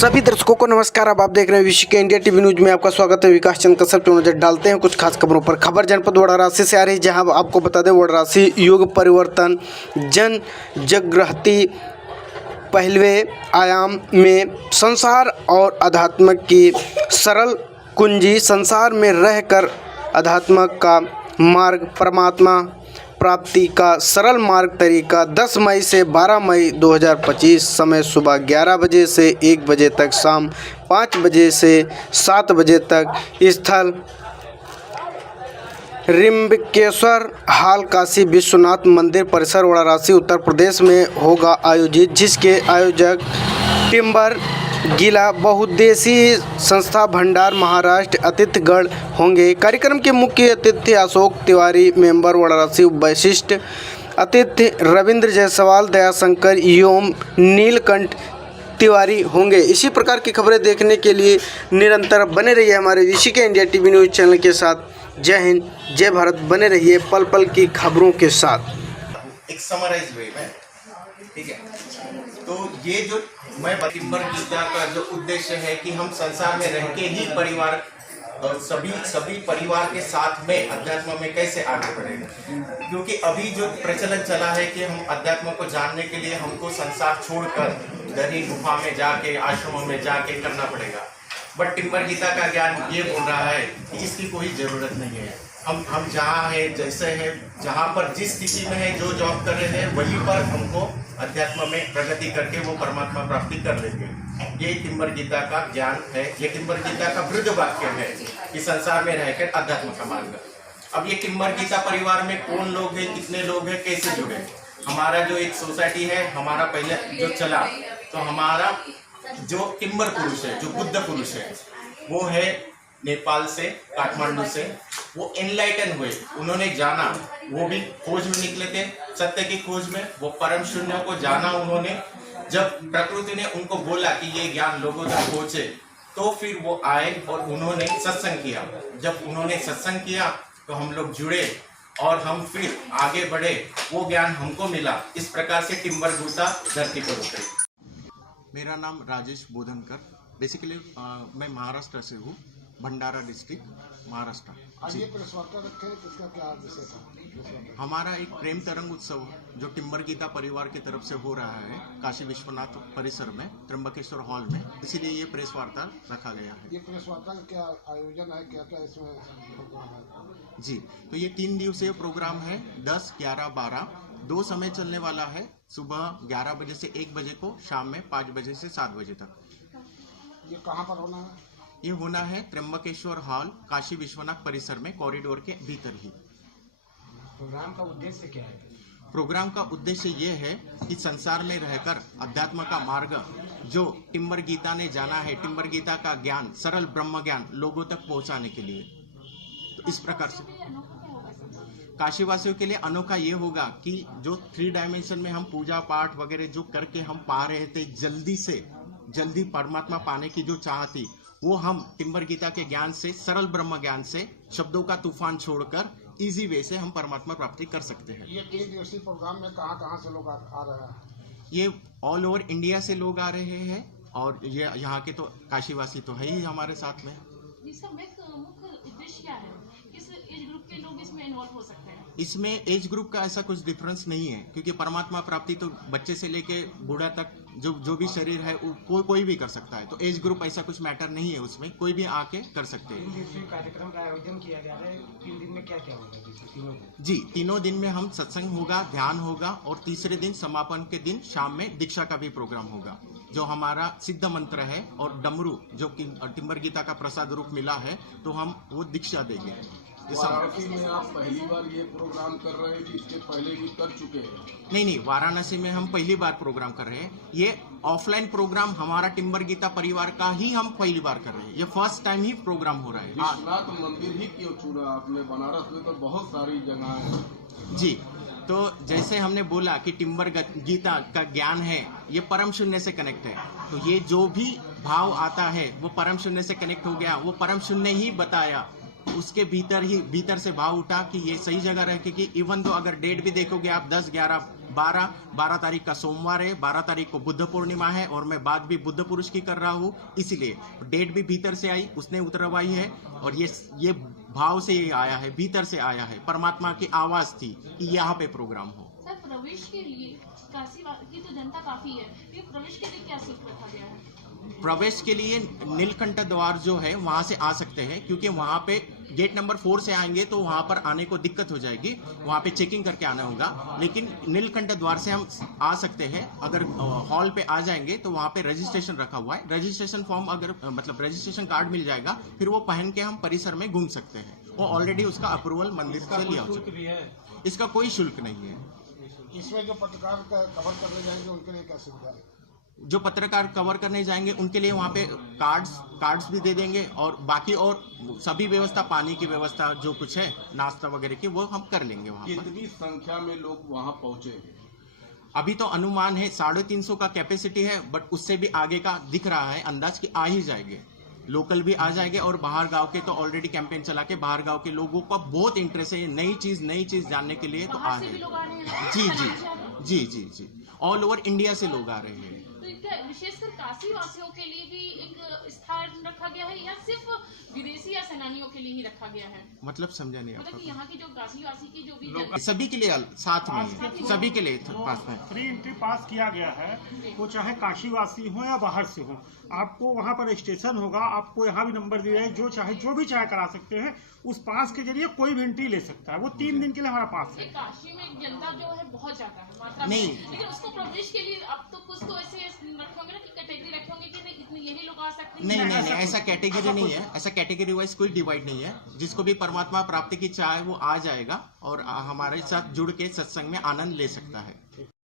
सभी दर्शकों को नमस्कार। अब आप देख रहे हैं विश्व के इंडिया टीवी न्यूज में आपका स्वागत है। विकास चंद कसर पे नजर डालते हैं कुछ खास खबरों पर। खबर जनपद वाराणसी से आ रही है, जहां आपको बता दें वाराणसी युग परिवर्तन जन जागृति पहलवे आयाम में संसार और अध्यात्म की सरल कुंजी, संसार में रहकर अध्यात्म का मार्ग, परमात्मा प्राप्ति का सरल मार्ग तरीका 10 मई से 12 मई 2025 समय सुबह 11 बजे से 1 बजे तक, शाम 5 बजे से 7 बजे तक। स्थल रिम्बिकेश्वर हॉल, काशी विश्वनाथ मंदिर परिसर, वाराणसी उत्तर प्रदेश में होगा आयोजित, जिसके आयोजक टिम्बर गीला बहुउद्देशीय संस्था भंडार महाराष्ट्र अतिथिगण होंगे। कार्यक्रम के मुख्य अतिथि अशोक तिवारी, मेंबर वाराणसी, विशिष्ट अतिथि रविंद्र जायसवाल, दयाशंकर एवं नीलकंठ तिवारी होंगे। इसी प्रकार की खबरें देखने के लिए निरंतर बने रहिए हमारे विश्व के इंडिया टीवी न्यूज चैनल के साथ। जय हिंद, जय भारत। बने रहिए पल पल की खबरों के साथ। एक समराइज वे में, ठीक है। तो ये जो मैं टिम्बर गीता का जो उद्देश्य है कि हम संसार में रह के ही परिवार और सभी परिवार के साथ में अध्यात्म में कैसे आगे बढ़ेगा, क्योंकि अभी जो प्रचलन चला है कि हम अध्यात्म को जानने के लिए हमको संसार छोड़कर दरी गुफा में जाके, आश्रमों में जाके करना पड़ेगा। बट टिम्बर गीता का ज्ञान ये बोल रहा है कि इसकी कोई ज़रूरत नहीं है। हम जहाँ है, जैसे है, जहाँ पर जिस स्थिति में है, जो जॉब कर रहे हैं, वहीं पर हमको अध्यात्म में प्रगति करके वो परमात्मा प्राप्ति कर लेंगे। ये टिम्बर गीता का ज्ञान है। ये टिम्बर गीता का वृद्ध वाक्य है कि संसार में रहकर अध्यात्म का मार्ग। अब ये टिम्बर गीता परिवार में कौन लोग हैं, कितने लोग हैं, कैसे जुड़े? हमारा जो एक सोसाइटी है, हमारा पहले जो चला, तो हमारा जो टिम्बर पुरुष है, जो बुद्ध पुरुष है, वो है नेपाल से, काठमांडू से। वो एनलाइटन हुए, उन्होंने जाना, वो भी खोज में निकले थे, सत्य की खोज में। वो परम शून्य को जाना उन्होंने। जब प्रकृति ने उनको बोला कि ये ज्ञान लोगों तक पहुंचे, तो फिर वो आए और उन्होंने सत्संग किया। जब उन्होंने सत्संग किया तो हम लोग जुड़े और हम फिर आगे बढ़े, वो ज्ञान हमको मिला। इस प्रकार से टिम्बर गीता धरती पर उतरी। मेरा नाम राजेश बोधनकर। बेसिकली मैं महाराष्ट्र से हूँ, भंडारा डिस्ट्रिक्ट, महाराष्ट्र। ये प्रेस वार्ता रखे हैं, किसका क्या विषय था? हमारा एक प्रेम तरंग उत्सव जो टिम्बर गीता परिवार की तरफ से हो रहा है काशी विश्वनाथ परिसर में, त्र्यंबकेश्वर हॉल में, इसीलिए ये प्रेस वार्ता रखा गया है। ये प्रेस वार्ता का क्या आयोजन है, क्या क्या इसमें प्रोग्राम है? जी, तो ये 3 दिवसीय प्रोग्राम है। 10, 11, 12 2 समय चलने वाला है। सुबह 11 बजे से 1 बजे को, शाम में 5 बजे से 7 बजे तक। ये कहाँ पर होना है? ये होना है त्र्यंबकेश्वर हॉल, काशी विश्वनाथ परिसर में, कॉरिडोर के भीतर ही। प्रोग्राम का उद्देश्य क्या है? प्रोग्राम का उद्देश्य ये है कि संसार में रहकर अध्यात्म का मार्ग जो टिम्बर गीता ने जाना है, टिम्बर गीता का ज्ञान, सरल ब्रह्म ज्ञान लोगों तक पहुंचाने के लिए। तो इस प्रकार से काशीवासियों के लिए अनोखा ये होगा कि जो 3 डायमेंशन में हम पूजा पाठ वगैरह जो करके हम पा रहे थे, जल्दी परमात्मा पाने की जो चाह थी, वो हम टिम्बर गीता के ज्ञान से, सरल ब्रह्म ज्ञान से, शब्दों का तूफान छोड़कर इजी वे से हम परमात्मा प्राप्ति कर सकते हैं। ये 3 दिवसीय प्रोग्राम में कहाँ से लोग आ रहे हैं? ये ऑल ओवर इंडिया से लोग आ रहे हैं और ये यहाँ के तो काशीवासी तो है ही हमारे साथ में। इसका मुख्य उद्देश्य क्या है? किस एज ग्रुप के लोग इसमें इन्वॉल्व हो सकते हैं? इसमें एज ग्रुप का ऐसा कुछ डिफरेंस नहीं है, क्योंकि परमात्मा प्राप्ति तो बच्चे से लेके बूढ़ा तक जो भी शरीर है कोई भी कर सकता है। तो एज ग्रुप ऐसा कुछ मैटर नहीं है, उसमें कोई भी आके कर सकते हैं। 3 दिवसीय कार्यक्रम का आयोजन किया जा रहा है। 3 दिन में क्या क्या होगा? जी, 3 दिन में हम सत्संग होगा, ध्यान होगा, और तीसरे दिन समापन के दिन शाम में दीक्षा का भी प्रोग्राम होगा। जो हमारा सिद्ध मंत्र है और डमरू जो कि टिम्बर गीता का प्रसाद रूप मिला है, तो हम वो दीक्षा देंगे। वाराणसी में आप पहली बार ये प्रोग्राम कर रहे हैं कि इसके पहले भी कर चुके हैं? नहीं, वाराणसी में हम पहली बार प्रोग्राम कर रहे हैं। ये ऑफलाइन प्रोग्राम हमारा टिम्बर गीता परिवार का ही हम पहली बार कर रहे हैं। ये फर्स्ट टाइम ही प्रोग्राम हो रहा है। विश्वनाथ मंदिर ही क्यों चुना आपने? बनारस में तो बहुत सारी जगह है। जी, तो जैसे हमने बोला कि टिम्बर गीता का ज्ञान है, ये परम शून्य से कनेक्ट है। तो ये जो भी भाव आता है वो परम शून्य से कनेक्ट हो गया, वो परम शून्य ही बताया। उसके भीतर से भाव उठा कि ये सही जगह रह, क्योंकि इवन तो अगर डेट भी देखोगे आप 10, 11 12 तारीख का सोमवार है, 12 तारीख को बुद्ध पूर्णिमा है और मैं बात भी बुद्ध पुरुष की कर रहा हूँ, इसलिए डेट भी भीतर से आई, उसने उतरवाई है और ये भाव से ये आया है, भीतर से आया है, परमात्मा की आवाज थी कि यहाँ पे प्रोग्राम हो। सर प्रवेश के लिए काशी की तो जनता काफी है, लेकिन प्रवेश के लिए क्या शुल्क रखा गया है? प्रवेश के लिए नीलकंठ द्वार जो है वहां से आ सकते हैं, क्योंकि वहां पे गेट नंबर 4 से आएंगे तो वहां पर आने को दिक्कत हो जाएगी, वहां पे चेकिंग करके आना होगा। लेकिन नीलकंठ द्वार से हम आ सकते हैं। अगर हॉल पे आ जाएंगे तो वहां पे रजिस्ट्रेशन रखा हुआ है, रजिस्ट्रेशन फॉर्म अगर मतलब रजिस्ट्रेशन कार्ड मिल जाएगा, फिर वो पहन के हम परिसर में घूम सकते हैं। वो ऑलरेडी उसका अप्रूवल मंदिर से लिया हो चुका है। इसका कोई शुल्क नहीं है। इसमें जो पत्रकार कवर करने जाएंगे उनके लिए क्या सुविधा है? जो पत्रकार कवर करने जाएंगे उनके लिए वहाँ पे कार्ड्स भी दे देंगे और बाकी और सभी व्यवस्था, पानी की व्यवस्था जो कुछ है, नाश्ता वगैरह की, वो हम कर लेंगे वहाँ पर। कितनी संख्या में लोग वहाँ पहुँचे? अभी तो अनुमान है 350 का कैपेसिटी है, बट उससे भी आगे का दिख रहा है अंदाज कि आ ही जाएंगे। लोकल भी आ जाएंगे और बाहर गांव के तो ऑलरेडी कैंपेन चला के बाहर गांव के लोगों को बहुत इंटरेस्ट है नई चीज जानने के लिए, तो आ बाहर से भी लोग आ रहे हैं? जी ऑल ओवर इंडिया से लोग आ रहे हैं। तो क्या विशेषकर काशी वासियों के लिए भी एक स्थान रखा गया है या सिर्फ विदेशी या सेनानियों के लिए ही रखा गया है? मतलब समझा नहीं मतलब कि आपका? यहाँ की जो काशी वासी की जो भी सभी के लिए साथ में है, सभी के लिए पास में। फ्री एंट्री पास किया गया है, वो चाहे काशीवासी हो या बाहर से हो, आपको वहाँ पर रजिस्ट्रेशन होगा, आपको यहाँ भी नंबर दिया है, जो भी चाहे करा सकते हैं। उस पास के जरिए कोई भी एंट्री ले सकता है, वो 3 दिन के लिए हमारा पास है। काशी में जनता जो है बहुत ज्यादा है मात्रा में, लेकिन उसको प्रवेश के लिए अब तो कुछ तो ऐसे रखोगे ना कि कैटेगरी रखोगे कि नहीं इतने यही लोग आ सकते हैं? नहीं, ऐसा कैटेगरी नहीं है, ऐसा कैटेगरी वाइज कोई डिवाइड नहीं है। जिसको भी परमात्मा प्राप्ति की चाह है वो आ जाएगा और हमारे साथ जुड़ के सत्संग में आनंद ले सकता है।